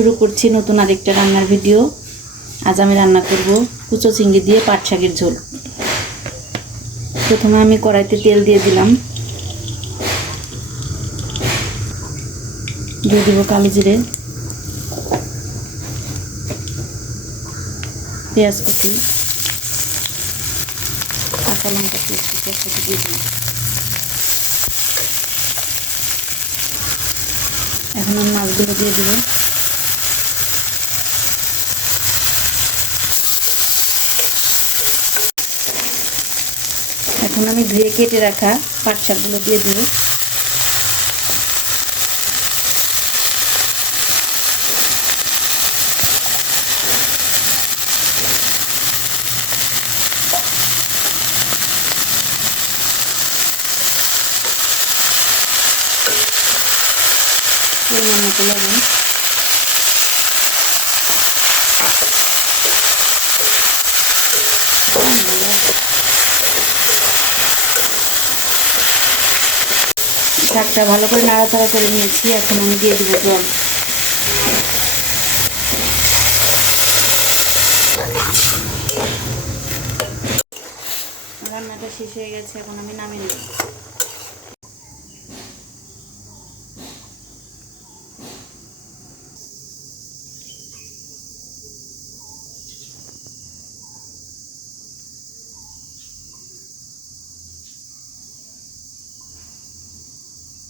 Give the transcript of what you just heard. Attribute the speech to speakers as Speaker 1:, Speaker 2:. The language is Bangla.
Speaker 1: শুরু করছি নতুন আরেকটা রান্নার ভিডিও। আজ আমি রান্না করব কুচো চিংড়ি দিয়ে পাট শাকের ঝোল। প্রথমে আমি কড়াইতে তেল দিয়ে দিলাম। দিয়ে দিব কালো জিরে। পেঁয়াজ কুচি। কাঁচা লঙ্কা পেঁয়াজ কুচি দিয়ে দিলাম। এখন আমি মাছগুলো দিয়ে দেবো এখন আমি ধুয়ে কেটে রাখা পাট শাকগুলো দিয়ে দেবো। পরিমাণ মতো লবণ। শাকটা ভালো করে নাড়াচাড়া করে নিয়েছি, এখন আমি দিয়ে দেবো জল। রান্নাটা শেষ হয়ে গেছে, এখন আমি নামিয়ে নেব।